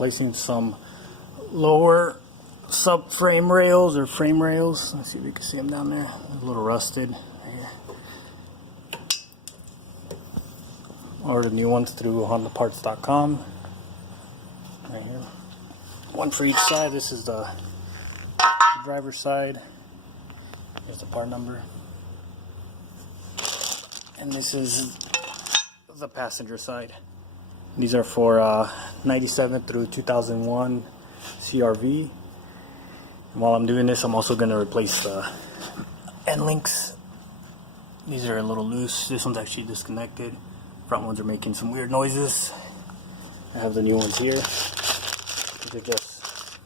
replacing some lower subframe rails or frame rails. Let's see if you can see them down there. A little rusted. Ordered new ones through HondaParts.com. Right here. One for each side. This is the driver's side. Here's the part number. And this is the passenger side. These are for 97 through 2001 CR-V. And while I'm doing this, I'm also going to replace the end links. These are a little loose. This one's actually disconnected. Front ones are making some weird noises. I have the new ones here. These are just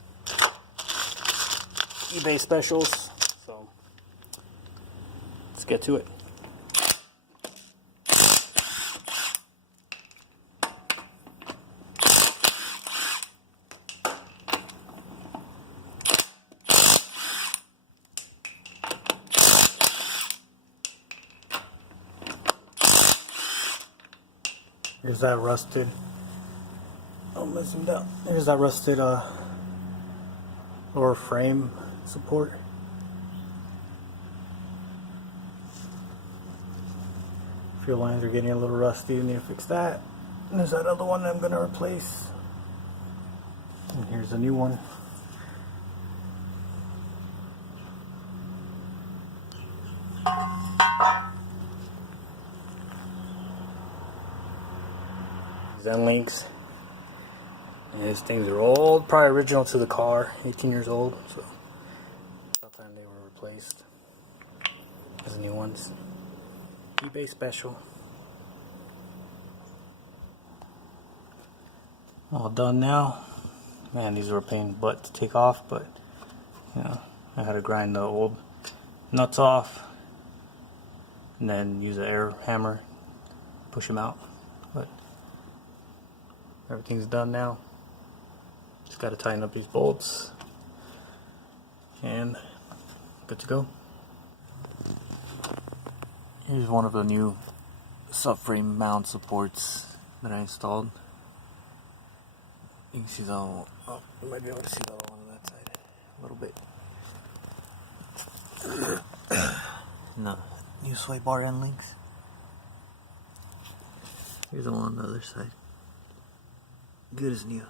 eBay specials. So let's get to it. Here's that rusted. Oh, missing down. Here's that rusted lower frame support. Fuel lines are getting a little rusty. Need to fix that. And there's that other one that I'm going to replace. And here's a new one. End links. And these things are old, probably original to the car, 18 years old, so about time they were replaced. There's the new ones. eBay special. All done now. Man, these were a pain in the butt to take off, but you know, I had to grind the old nuts off and then use an air hammer, push them out. But everything's done now. Just got to tighten up these bolts and good to go. Here's one of the new subframe mount supports that I installed. You can see the, oh, you might be able to see the other one on that side a little bit. No, new sway bar end links. Here's the one on the other side. Good as new.